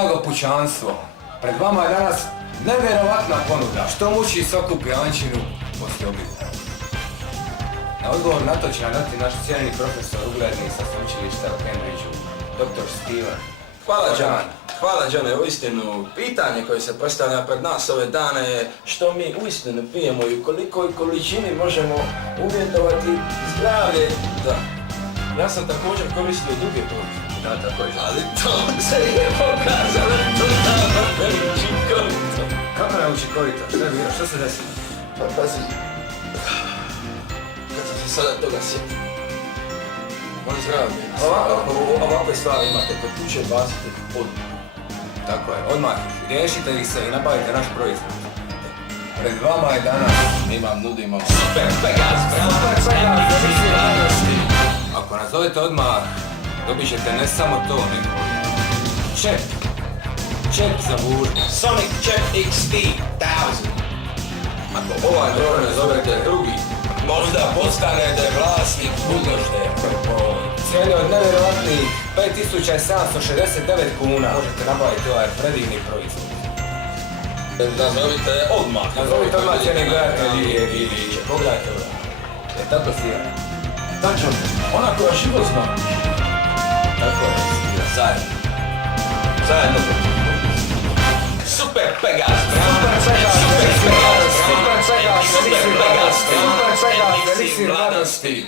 Drago pućanstvo, pred vama je danas nevjerovatna ponuda. Što muči soku pijančinu poslije obida? Na odgovor na to će nam dati naš cijenjeni profesor ugledni sa sveučilišta u Cambridgeu, dr. Steven. Hvala Johne, uistinu pitanje koje se postavlja pred nas ove dane je što mi uistinu pijemo i u kolikoj količini možemo uvjetovati zdravlje. Da. Ja sam također koristio druge proizvode. Da, također. Ali to se je pokazalo totalno neučinkovito. Kako neučinkovito? Što je bilo? Što se desilo? Pa pazi, kad sam se sada toga sjetio, moj zdravlje, ovakve stvari imate kod kuće, bacite odmah. Tako je, odmah riješite ih se i nabavite naš proizvod. Pred vama je danas... Nudimo Super Pegas, Ako nazovete odmah, dobit ćete ne samo to, nego... Čep za vužnju. Sonic Chep XD 1000. Ako ovaj broj ne zovete drugi, možda postanete vlasnik budućne. Cijene od nevjerovatnih 5769 kuna možete nabaviti ovaj predivni proizvod. Nazovite odmah. Nazovite odmah cijene gledatelji i pogledajte ovo. Je tako Steven? Tačno, ona koja život zna. Tako je, Steven, zajedno. Zajedno. Super Pegas, Super Pegas, elixir mladosti.